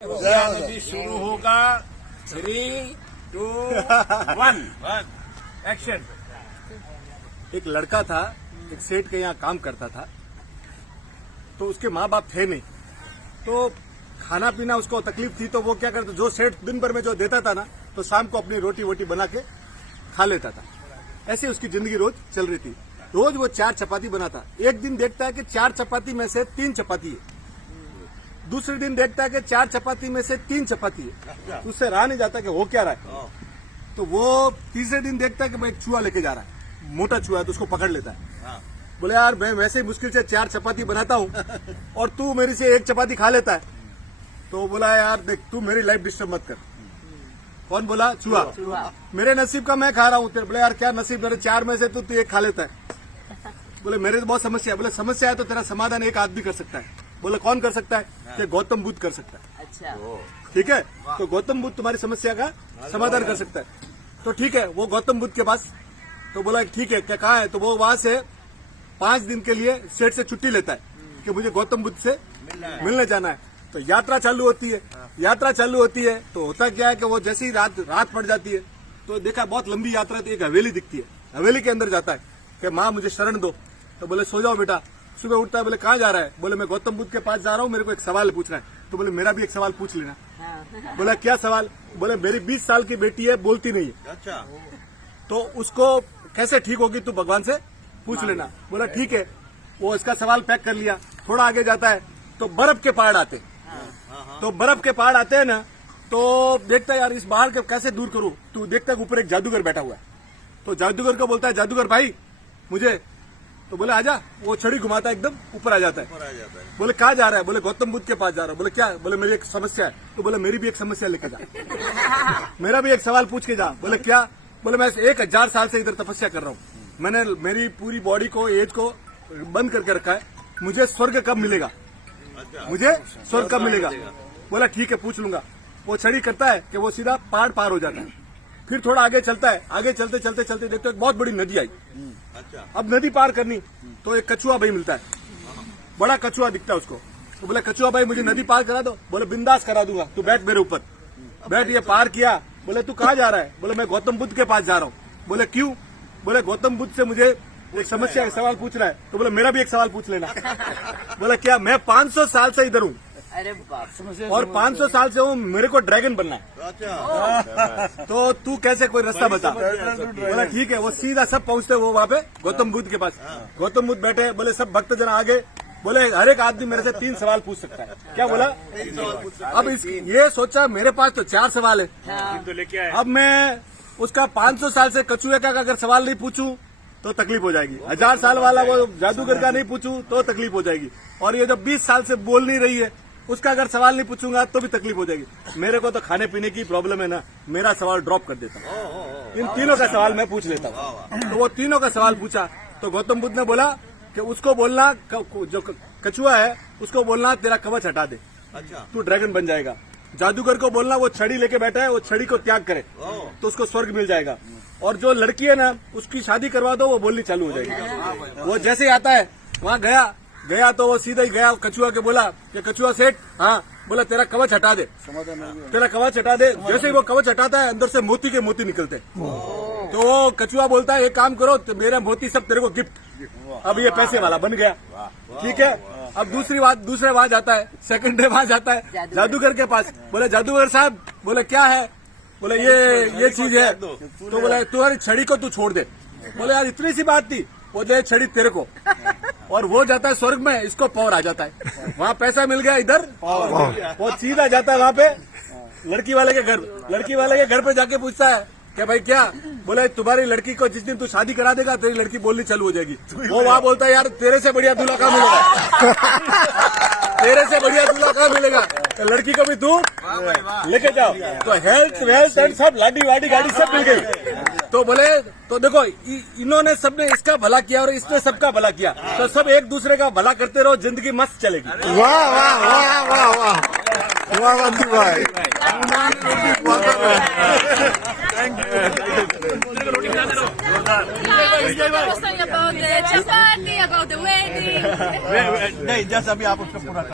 अभी शुरू होगा 3, 2, 1 एक्शन। एक लड़का था, एक सेठ के यहाँ काम करता था। तो उसके माँ बाप थे नहीं, तो खाना पीना उसको तकलीफ थी। तो वो क्या करता, जो सेठ दिन भर में जो देता था ना, तो शाम को अपनी रोटी वोटी बना के खा लेता था। ऐसे उसकी जिंदगी रोज चल रही थी। रोज वो 4 चपाती बनाता। एक दिन देखता है कि 4 चपाती में से 3 चपाती है। दूसरे दिन देखता है कि 4 चपाती में से 3 चपाती है। तो उससे रहा नहीं जाता कि हो क्या रहा है। तो वो तीसरे दिन देखता है कि मैं एक चूहा लेके जा रहा है, मोटा चूहा है, तो उसको पकड़ लेता है। बोले यार मैं वैसे ही मुश्किल से 4 चपाती बनाता हूँ और तू मेरी से 1 चपाती खा लेता है। तो बोला यार देख, तू मेरी लाइफ डिस्टर्ब मत कर। कौन बोला? चूहा। मेरे नसीब का मैं खा रहा हूँ। बोले यार क्या नसीब, मेरे 4 में से तू 1 खा लेता है। बोले मेरे तो बहुत समस्या है। बोले समस्या है तो तेरा समाधान एक आदमी कर सकता है। बोले कौन कर सकता है? कि गौतम बुद्ध कर सकता है। अच्छा, ठीक है, तो गौतम बुद्ध तुम्हारी समस्या का समाधान कर सकता है। तो ठीक है, वो गौतम बुद्ध के पास, तो बोला ठीक है, क्या कहा है? तो वो वहां से 5 दिन के लिए सेठ से छुट्टी लेता है कि मुझे गौतम बुद्ध से मिलने जाना है। तो यात्रा चालू होती है। यात्रा चालू होती है तो होता क्या है कि वो जैसे ही रात पड़ जाती है, तो देखा बहुत लंबी यात्रा थी। एक हवेली दिखती है, हवेली के अंदर जाता है कि माँ मुझे शरण दो। तो बोले सो जाओ बेटा। सुबह उठता है, बोले कहाँ जा रहा है? बोले मैं गौतम बुद्ध के पास जा रहा हूँ, मेरे को एक सवाल पूछना है। तो बोले मेरा भी एक सवाल पूछ लेना। बोला क्या सवाल? बोले मेरी 20 साल की बेटी है, बोलती नहीं है। अच्छा, तो उसको कैसे ठीक होगी, तू भगवान से पूछ लेना। बोला ठीक है। वो इसका सवाल पैक कर लिया। थोड़ा आगे जाता है तो बर्फ के पहाड़ आते। तो बर्फ के पहाड़ आते हैं ना, तो देखता है यार इस पहाड़ के कैसे दूर करूं। तो देखता है ऊपर एक जादूगर बैठा हुआ है। तो जादूगर को बोलता है, जादूगर भाई मुझे। तो बोले आजा। वो छड़ी घुमाता है, एकदम ऊपर आ जाता है। बोले कहाँ जा रहा है? बोले गौतम बुद्ध के पास जा रहा हूँ। बोले क्या? बोले मेरी एक समस्या है। तो बोले मेरी भी एक समस्या लेके जा, मेरा भी एक सवाल पूछ के जा। बोले क्या? बोले मैं 1000 साल से इधर तपस्या कर रहा हूँ। मैंने मेरी पूरी बॉडी को, एज को बंद करके रखा है। मुझे स्वर्ग कब मिलेगा? मुझे स्वर्ग कब मिलेगा? बोला ठीक है, पूछ लूंगा। वो छड़ी करता है कि वो सीधा पहाड़ पार हो जाता है। फिर थोड़ा आगे चलता है। आगे चलते चलते चलते देखते एक बहुत बड़ी नदी आई। अब नदी पार करनी, तो एक कछुआ भाई मिलता है। बड़ा कछुआ दिखता है उसको। तो बोले कछुआ भाई मुझे नदी पार करा दो। बोले बिंदास करा दूंगा, तू बैठ मेरे ऊपर। बैठ। ये पार किया। बोले तू कहाँ जा रहा है? बोले मैं गौतम बुद्ध के पास जा रहा हूँ। बोले क्यों? बोले गौतम बुद्ध से मुझे एक समस्या का सवाल पूछ रहा है। तो बोले मेरा भी एक सवाल पूछ लेना। बोला क्या? मैं 500 साल से इधर हूँ। अरे बाप, और 500 साल से हूँ, मेरे को ड्रैगन बनना है। तो तू कैसे कोई रास्ता बता। बोला ठीक है। वो सीधा सब पहुंचते वो वहाँ पे गौतम बुद्ध के पास। गौतम बुद्ध बैठे। बोले सब भक्त जन आगे। बोले हर एक आदमी मेरे से 3 सवाल पूछ सकता है। क्या बोला? अब ये सोचा मेरे पास तो 4 सवाल है। अब मैं उसका 500 साल से कछुए का अगर सवाल नहीं पूछूं तो तकलीफ हो जाएगी। 1000 साल वाला वो जादूगर का नहीं पूछूं तो तकलीफ हो जाएगी। और ये जो 20 साल से बोल नहीं रही है, उसका अगर सवाल नहीं पूछूंगा तो भी तकलीफ हो जाएगी। मेरे को तो खाने पीने की प्रॉब्लम है ना, मेरा सवाल ड्रॉप कर देता हूँ। इन तीनों का सवाल मैं पूछ लेता हूँ। तो वो तीनों का सवाल पूछा। तो गौतम बुद्ध ने बोला कि उसको बोलना, जो कछुआ है उसको बोलना तेरा कवच हटा दे, तू ड्रैगन बन जाएगा। जादूगर को बोलना वो छड़ी लेके बैठा है, वो छड़ी को त्याग करे तो उसको स्वर्ग मिल जाएगा। और जो लड़की है ना, उसकी शादी करवा दो, वो बोलनी चालू हो जाएगी। वो जैसे ही आता है वहाँ गया तो वो सीधा ही गया कछुआ के बोला कि कछुआ सेठ, हाँ। बोला तेरा कवच हटा दे, तेरा कवच हटा दे। जैसे ही वो कवच हटाता है, अंदर से मोती के मोती निकलते। तो वो कछुआ बोलता है एक काम करो, तो मेरा मोती सब तेरे को गिफ्ट। अब ये पैसे वाला बन गया। ठीक है। अब दूसरे वहां जाता है, सेकंड डे वहां जाता है जादूगर के पास। बोले जादूगर साहब, बोले क्या है? बोले ये चीज है। तो बोला तुम्हारी छड़ी को तू छोड़ दे। बोले यार इतनी सी बात थी। वो दे छड़ी तेरे को। और वो जाता है स्वर्ग में, इसको पावर आ जाता है। वहाँ पैसा मिल गया, इधर वो सीधा जाता है वहाँ पे लड़की वाले के घर। लड़की वाले के घर पे जाके पूछता है क्या भाई क्या? बोले तुम्हारी लड़की को जिस दिन तू शादी करा देगा, तेरी लड़की बोलनी चालू हो जाएगी। वो वहाँ बोलता है यार तेरे से बढ़िया दूल्हा कहाँ मिलेगा? तेरे से बढ़िया दूल्हा कहाँ मिलेगा? तो लड़की को भी तू लेके जाओ। तो हेल्थ वेल्थ एंड सब लाडी वाडी गाड़ी सब मिल गई। तो बोले तो देखो इन्होंने सबने इसका भला किया और इसने सबका भला किया, तो सब एक दूसरे का भला करते रहो, जिंदगी मस्त चलेगी। वाह वाह वाह वाह वाह वाह मंजू भाई, About the chapati, about the wedding. नहीं, जैसा अभी आप उसका पूरा